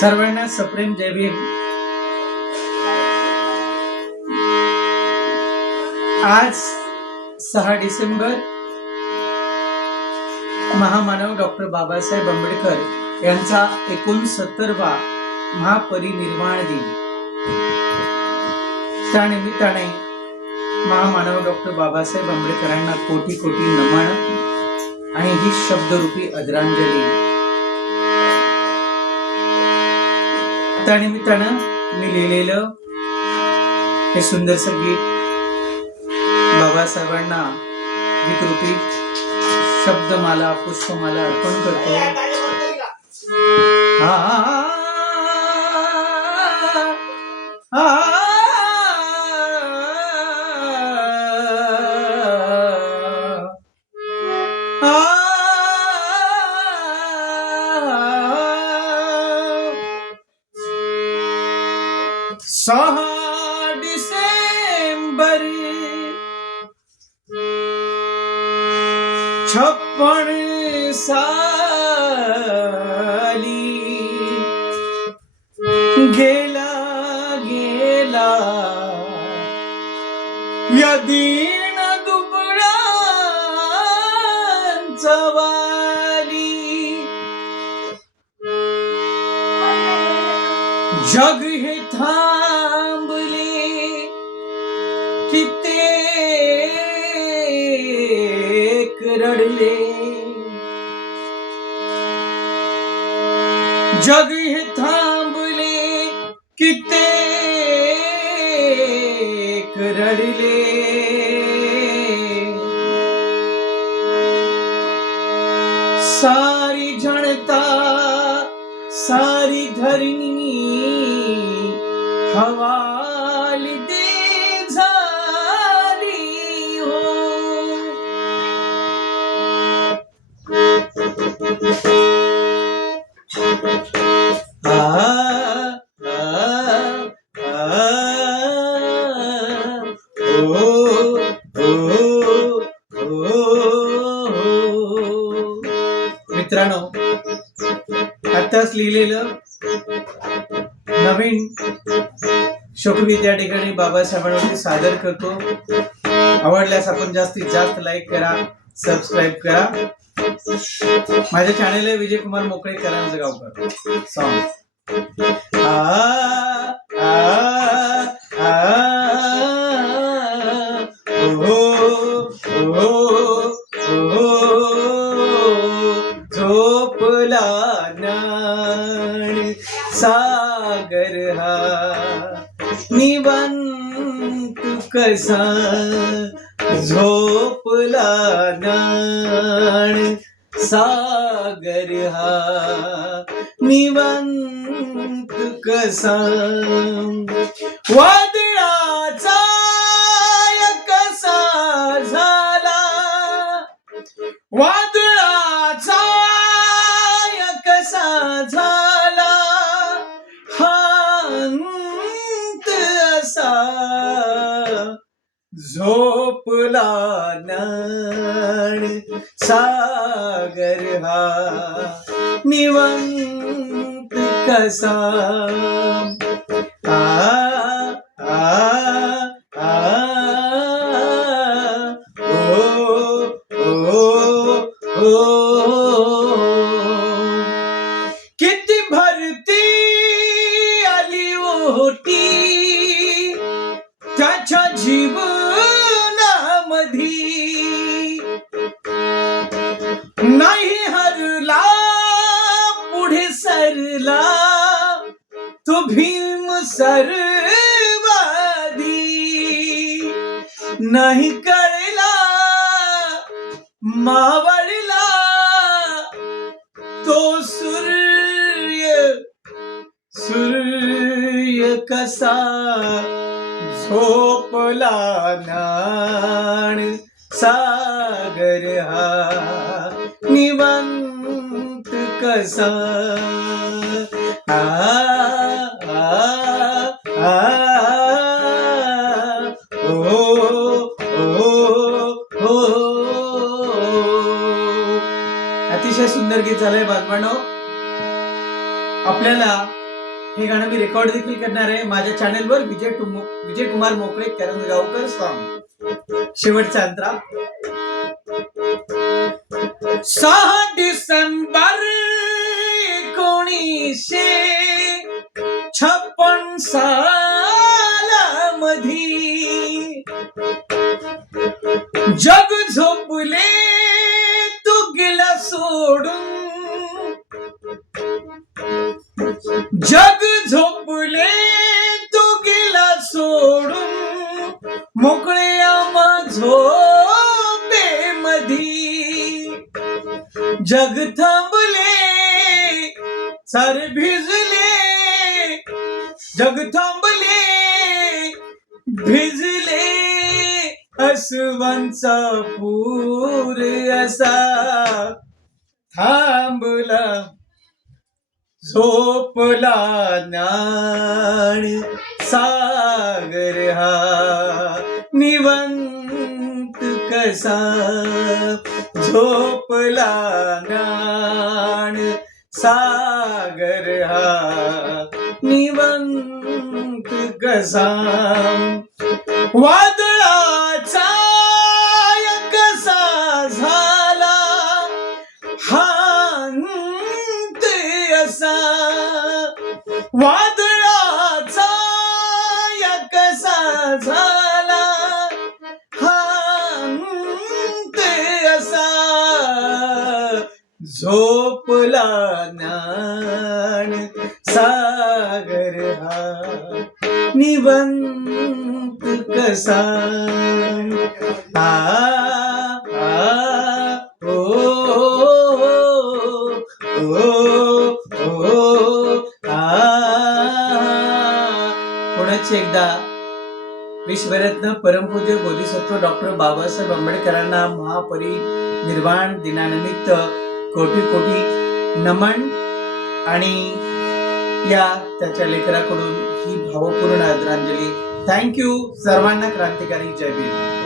सर्वांना सप्रेम जय भीम. आज सहा डिसेंबर महामानव डॉक्टर बाबासाहेब आंबेडकर यांचा एकोणसत्तरवा महापरिनिर्वाण दिन. त्यानिमित्ताने महामानव डॉक्टर बाबासाहेब आंबेडकरांना कोटी कोटी नमन आणि ही शब्दरूपी आदरांजली. त्यानिमित्तानं मी लिहिलेलं हे सुंदरसं गीत बाबासाहेबांना गीतरूपी शब्दमाला पुष्पमाला अर्पण करतो. हा. सहा डिसेंबर छप्पन साली गेला गेला। या दुबळांचा वाली। जग हे था कित्येक रडले. जग हे थांबले कित्येक रडले. सारी जनता सारी धरणी मित्रांनो आत्ताच लिहिलेलं नवीन शोकगीत या ठिकाणी बाबासाहेबांवरती सादर करतो. आवडल्यास आपण जास्तीत जास्त लाईक करा सबस्क्राईब करा. माझ्या चॅनेल आहे विजय कुमार मोकळे करा गावकर. सॉंग सागर हा. निवंत कसा झोपला नाण. सागर हा. निवंत कसा वादळाचा कसा झाला. वादळाचा कसा झाला झोपला नाण सागर हा निवंत कसा? आ आ आ ओ ओ ओ सर्वाधी नाही कळला मावळला तो सूर्य सूर्य कसा झोपला नाण सागर हा? निवंत कसा? आ आ झालंय बालपणो. आपल्याला हे गाणं मी रेकॉर्ड देखील करणार आहे. माझ्या चॅनेलवर विजय विजय कुमार मोकळे करंजगावकर सॉंग शेवटचा अंतरा. सहा डिसेंबर एकोणीसशे छप्पन सालामधी जग सारे भिजले जग थांबले भिजले अश्वांचा पूर असा थांबला झोपला ज्ञान सागर हा निवंत कसा झोपला ज्ञान सागर हा. निवंत कसा वादळाचा कसा झाला. हांत असा. वादळ झोपला ज्ञान सागर हा. निबंत कसा आ आ ओ ओ ओ आ. पुण्याची एकदा विश्वरत्न परमपूज्य बोधिसत्व डॉक्टर बाबासाहेब आंबेडकरांना महापरिनिर्वाण दिनानिमित्त कोटी कोटी नमन आणि या त्याच्या लेकराकडून ही भावपूर्ण आदरांजली. थँक्यू सर्वांना क्रांतिकारी जय भीम.